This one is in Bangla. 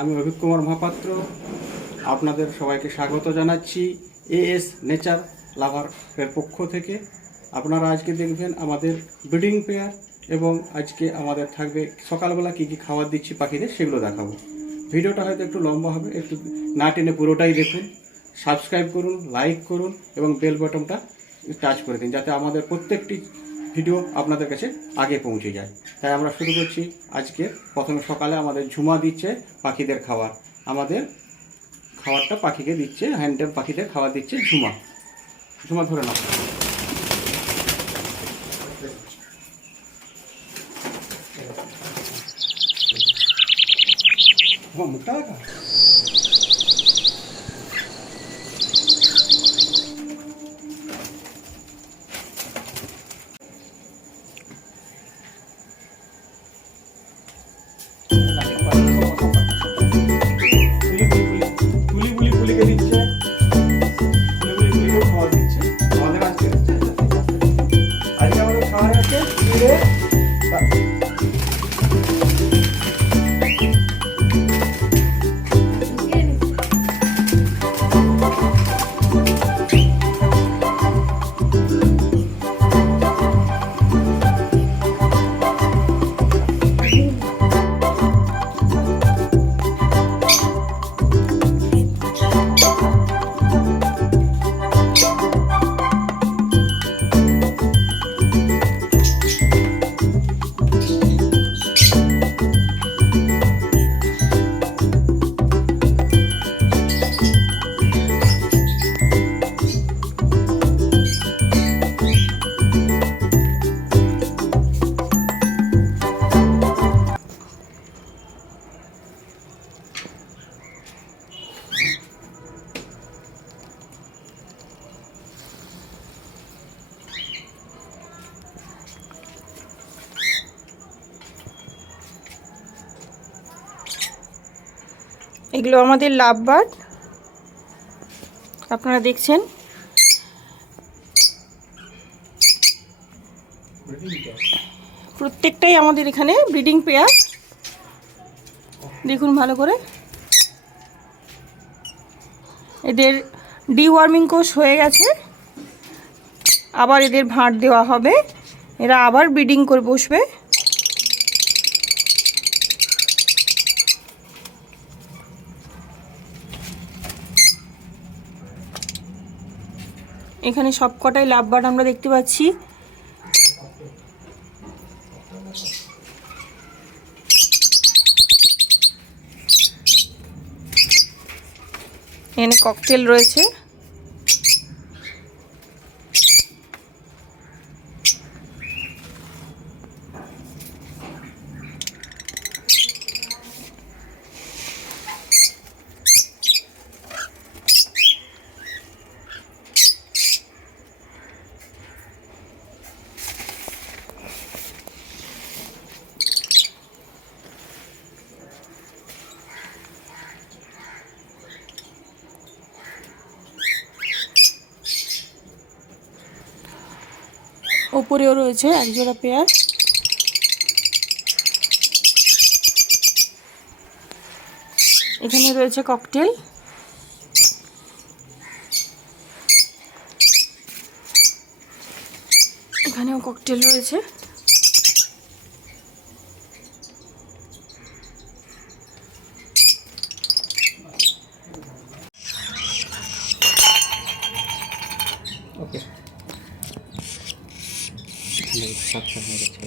আমি অভিক কুমার মহাপাত্র আপনাদের সবাইকে স্বাগত জানাচ্ছি এএস নেচার লাভারের পক্ষ থেকে। আপনারা আজকে দেখবেন আমাদের ব্রিডিং পেয়ার এবং আজকে আমাদের থাকবে সকালবেলা কী কী খাবার দিচ্ছি পাখিদের সেগুলো দেখাবো। ভিডিওটা হয়তো একটু লম্বা হবে, একটু না টেনে পুরোটাই দেখুন। সাবস্ক্রাইব করুন, লাইক করুন এবং বেল বাটনটা টাচ করে দিন যাতে আমাদের প্রত্যেকটি ভিডিও আপনাদের কাছে আগে পৌঁছে যায়। তাই আমরা শুরু করছি। আজকে প্রথমে সকালে আমাদের ঝুমা দিচ্ছে পাখিদের খাবার। আমাদের খাবারটা পাখিকে দিচ্ছে, হ্যান্ডটেম পাখিদের খাবার দিচ্ছে ঝুমা। ঝুমা ধরে নাও। মুখটা দেখা এগুলো আমাদের লাভ বার্ড, আপনারা দেখছেন। প্রত্যেকটাই আমাদের এখানে ব্রিডিং পেয়ার। দেখুন ভালো করে, এদের ডিওয়ার্মিং কোর্স হয়ে গেছে, আবার এদের ভাঁড় দেওয়া হবে, এরা আবার ব্রিডিং করে বসবে। এখানে সব কটাই লাভ বার্ড আমরা দেখতে পাচ্ছি। এখানে ককটেল রয়েছে। ওপরেও রয়েছে একজোড়া পেয়ার। এখানে রয়েছে ককটেল। এখানেও ককটেল রয়েছে। ওকে, সাবধান হয়ে যাচ্ছে।